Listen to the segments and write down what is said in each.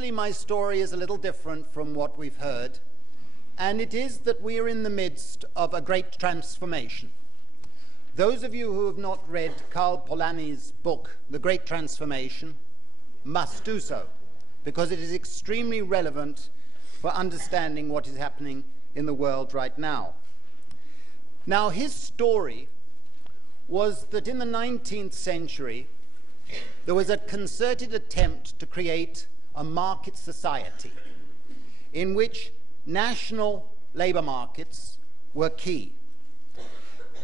My story is a little different from what we've heard, and it is that we are in the midst of a great transformation. Those of you who have not read Karl Polanyi's book, The Great Transformation, must do so, because it is extremely relevant for understanding what is happening in the world right now. Now, his story was that in the 19th century, there was a concerted attempt to create a market society in which national labor markets were key.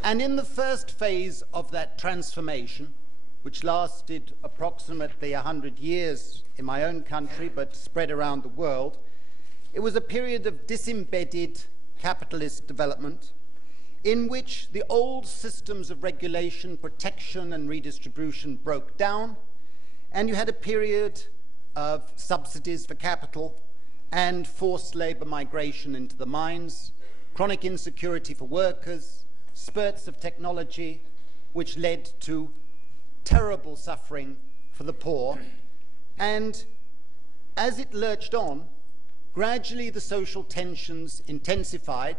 And in the first phase of that transformation, which lasted approximately 100 years in my own country but spread around the world, it was a period of disembedded capitalist development in which the old systems of regulation, protection, and redistribution broke down, and you had a period of subsidies for capital and forced labor migration into the mines, chronic insecurity for workers, spurts of technology, which led to terrible suffering for the poor. And as it lurched on, gradually the social tensions intensified.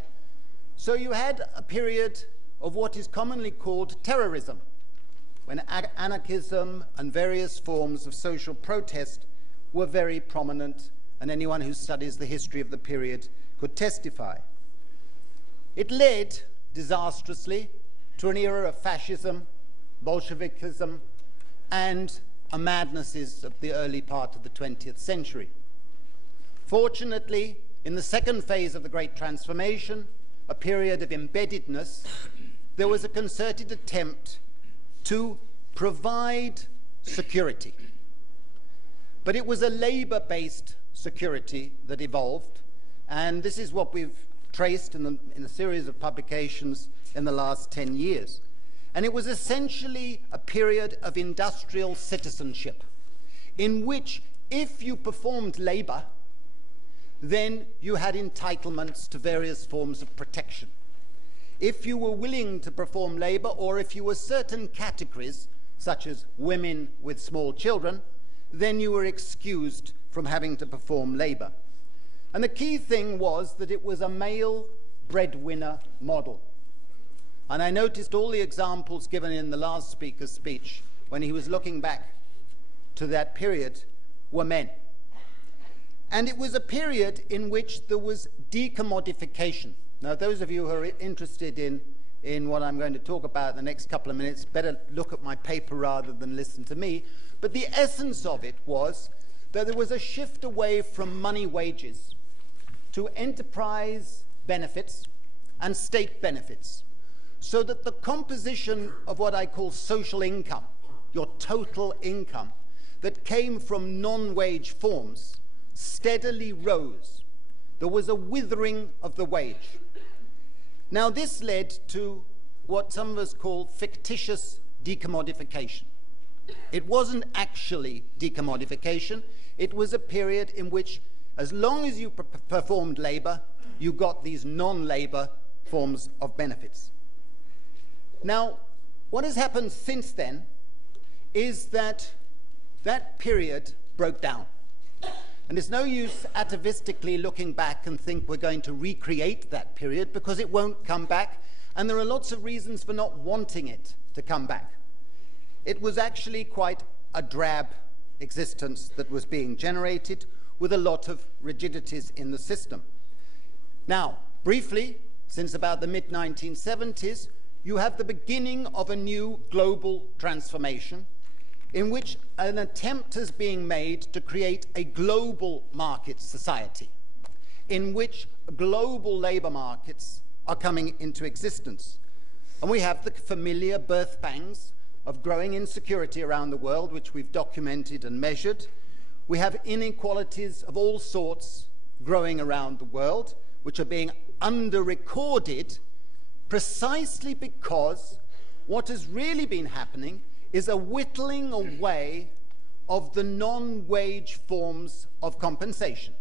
So you had a period of what is commonly called terrorism, when anarchism and various forms of social protest were very prominent, and anyone who studies the history of the period could testify. It led disastrously to an era of fascism, Bolshevikism, and a madnesses of the early part of the 20th century. Fortunately, in the second phase of the Great Transformation, a period of embeddedness, there was a concerted attempt to provide security. But it was a labor-based security that evolved, and this is what we've traced in a series of publications in the last 10 years. And it was essentially a period of industrial citizenship, in which if you performed labor, then you had entitlements to various forms of protection. If you were willing to perform labor, or if you were certain categories, such as women with small children, then you were excused from having to perform labor. And the key thing was that it was a male breadwinner model. And I noticed all the examples given in the last speaker's speech when he was looking back to that period were men. And it was a period in which there was decommodification. Now, those of you who are interested in what I'm going to talk about in the next couple of minutes better look at my paper rather than listen to me. But the essence of it was that there was a shift away from money wages to enterprise benefits and state benefits, so that the composition of what I call social income, your total income, that came from non-wage forms, steadily rose. There was a withering of the wage. Now, this led to what some of us call fictitious decommodification. It wasn't actually decommodification. It was a period in which, as long as you performed labor, you got these non-labor forms of benefits. Now, what has happened since then is that that period broke down. And it's no use atavistically looking back and think we're going to recreate that period, because it won't come back, and there are lots of reasons for not wanting it to come back. It was actually quite a drab existence that was being generated, with a lot of rigidities in the system. Now, briefly, since about the mid-1970s, you have the beginning of a new global transformation in which an attempt is being made to create a global market society, in which global labor markets are coming into existence. And we have the familiar birth pangs of growing insecurity around the world, which we've documented and measured. We have inequalities of all sorts growing around the world, which are being under-recorded precisely because what has really been happening is a whittling away of the non-wage forms of compensation.